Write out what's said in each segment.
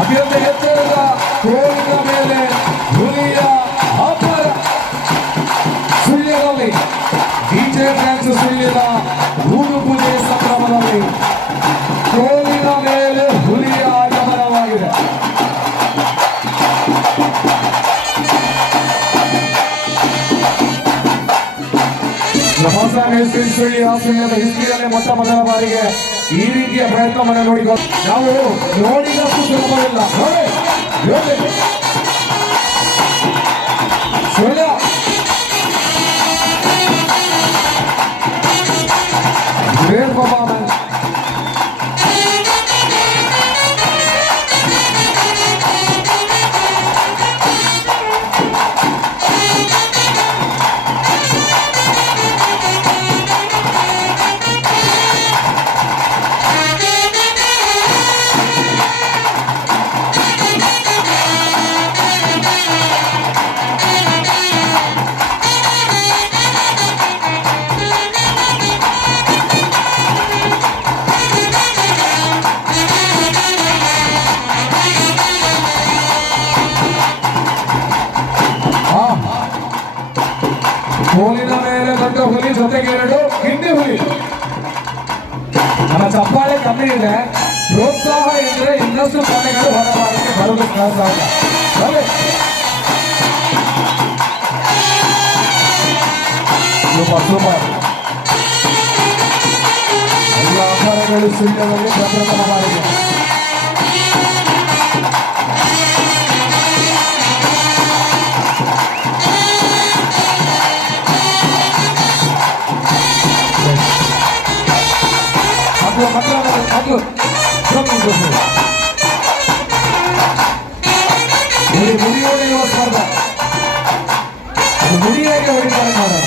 ಅತ್ಯಂತ ಎತ್ತರದ ಕೋಲಿನ ಮೇಲೆ ಹುಲಿಯ ಅಬ್ಬರ. ಸುಳ್ಯದಲ್ಲಿ ಡಿಜೆ ಡ್ಯಾನ್ಸ್ ಸುಳ್ಯದ ಹೂಡು ಪೂಜೆ ಸಂಭ್ರಮದಲ್ಲಿ ಕೋಲಿನ ಮೇಲೆ ಹುಲಿಯ ಆಗಮನವಾಗಿದೆ. ಹೊಸ ಮೇಸ್ತ್ರಿ ಸುಳ್ಳಿ ಹಾಸನದ ಹಿಸ್ಟ್ರಿಯಲ್ಲೇ ಮೊಟ್ಟ ಮೊದಲ ಬಾರಿಗೆ ಈ ರೀತಿಯ ಪ್ರಯತ್ನವನ್ನು ನಾವು ನೋಡಿದಷ್ಟು ಸುಲಭವಿಲ್ಲ. Sullia great performance. ಕೋಲಿನ ಮೇಲೆ ದೊಡ್ಡ ಹುಲಿ, ಜೊತೆಗೆ ಎರಡು ಗಿಂಡಿ ಹುಲಿ. ನಮ್ಮ ಚಪ್ಪಾಳೆ ಕಮ್ಮಿ ಇದೆ, ಪ್ರೋತ್ಸಾಹ ಇದ್ರೆ ಇನ್ನಷ್ಟು ಕಲೆಗಳು ಹೊರಬಾರಕ್ಕೆ ಬರುವುದು ಪ್ರೋತ್ಸಾಹ. Super super. ಎಲ್ಲ ಅಖಾಡಗಳು ಸುಳ್ಯದಲ್ಲಿ ಪ್ರಪ್ರಥಮ ಬಾರಿಗೆ. ಮುಡಿ ಹೊಡೆಯುವ ಸ್ಪರ್ಧೆ, ಮುಡಿ ಹೇಗೆ ಹೊಡಿತಾರೆ ನೋಡೋಣ.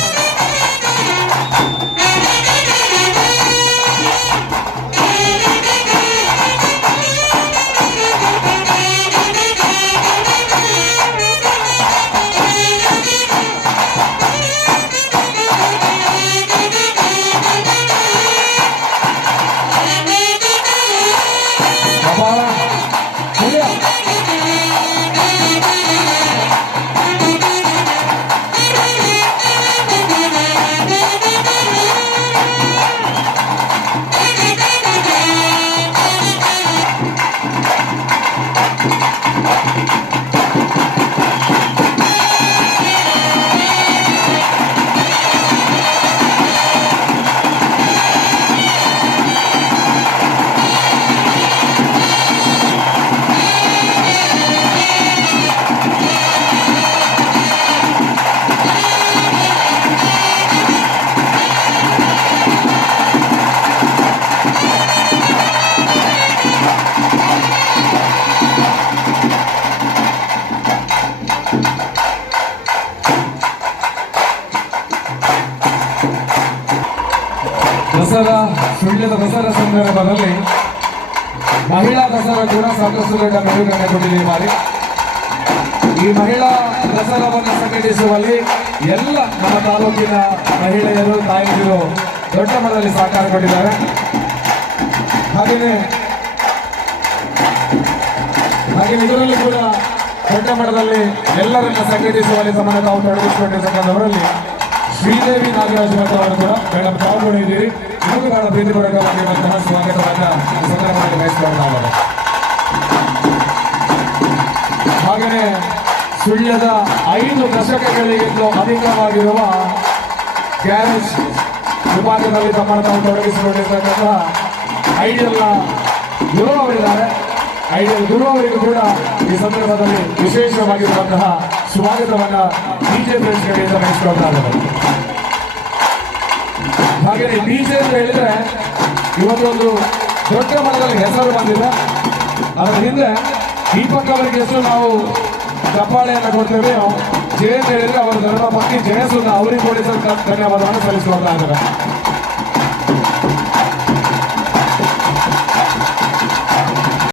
ದಸರಾ ಸುಳ್ಯದ ದಸರಾ ಸಂದರ್ಭದಲ್ಲಿ ಮಹಿಳಾ ದಸರಾ ಕೂಡ ಸಾಕಷ್ಟು ದೊಡ್ಡ ಮೆರುಗನ್ನು ಕೊಟ್ಟಿದೆ ಈ ಬಾರಿ. ಈ ಮಹಿಳಾ ದಸರಾವನ್ನು ಸಂಘಟಿಸುವಲ್ಲಿ ಎಲ್ಲ ನಮ್ಮ ತಾಲೂಕಿನ ಮಹಿಳೆಯರು, ತಾಯಂದಿರು ದೊಡ್ಡ ಮಟ್ಟದಲ್ಲಿ ಸಹಕಾರ ಕೊಟ್ಟಿದ್ದಾರೆ. ಹಾಗೆಯೇ ಇದರಲ್ಲಿ ಕೂಡ ದೊಡ್ಡ ಮಟ್ಟದಲ್ಲಿ ಎಲ್ಲರನ್ನ ಸಂಘಟಿಸುವಲ್ಲಿ ತಮ್ಮನ್ನು ತಾವು ತೊಡಗಿಸಿಕೊಂಡಿರ್ತಕ್ಕಂಥವರಲ್ಲಿ ಶ್ರೀದೇವಿ ನಾಗರಾಜ್ ಮತ್ತು ಅವರು ಕೂಡ ಮೇಡಮ್ ಪಾಲ್ಗೊಂಡಿದ್ದೀರಿ. ಇದಕ್ಕೂ ಬಹಳ ಪ್ರೀತಿಪೂರ್ವಕವಾಗಿರುವಂತಹ ಸ್ವಾಗತವನ್ನು ಸಂದರ್ಭದಲ್ಲಿ ಬಯಸಿಕೊಳ್ತಾ ಇದ್ದಾರೆ. ಹಾಗೆಯೇ ಸುಳ್ಯದ 5 ದಶಕಗಳಿಗಿಂತ ಅಧಿಕವಾಗಿರುವ ಗ್ಯಾರೇಜ್ ವಿಭಾಗದಲ್ಲಿ ತಮ್ಮನ್ನು ತಾವು ತೊಡಗಿಸಿಕೊಂಡಿರ್ತಕ್ಕಂತಹ ಐಡಿಯಲ್ನ ಗುರು ಅವರಿದ್ದಾರೆ. ಐಡಿಯಲ್ ಗುರು ಅವರಿಗೂ ಕೂಡ ಈ ಸಂದರ್ಭದಲ್ಲಿ ವಿಶೇಷವಾಗಿರುವಂತಹ ಸ್ವಾಗತವನ್ನ ಡಿಜೆ ಫ್ರೆಂಡ್ಸ್ ಕಡೆಯಿಂದ ಬಯಸಿಕೊಳ್ತಾ ಇದ್ದಾರೆ. ಹಾಗೆಯೇ ಡಿಜೆ ಅಂತ ಹೇಳಿದ್ರೆ ಇವತ್ತೊಂದು ದೊಡ್ಡ ಮಟ್ಟದಲ್ಲಿ ಹೆಸರು ಬಂದಿದೆ. ಅದರ ಹಿಂದೆ ದೀಪಕ್ ಅವರಿಗೆ ಎಷ್ಟು ನಾವು ಚಪ್ಪಾಳೆಯನ್ನು ಕೊಡ್ತೇವೆ, ಜಯ ಹೇಳಿದ್ರೆ ಅವರ ಧರ್ಮ ಪತ್ನಿ ಜಯಸುಂದ ಅವರಿಗೆ ಕೂಡ ಧನ್ಯವಾದವನ್ನು ಸಲ್ಲಿಸಿಕೊಳ್ತಾ ಇದ್ದಾರೆ.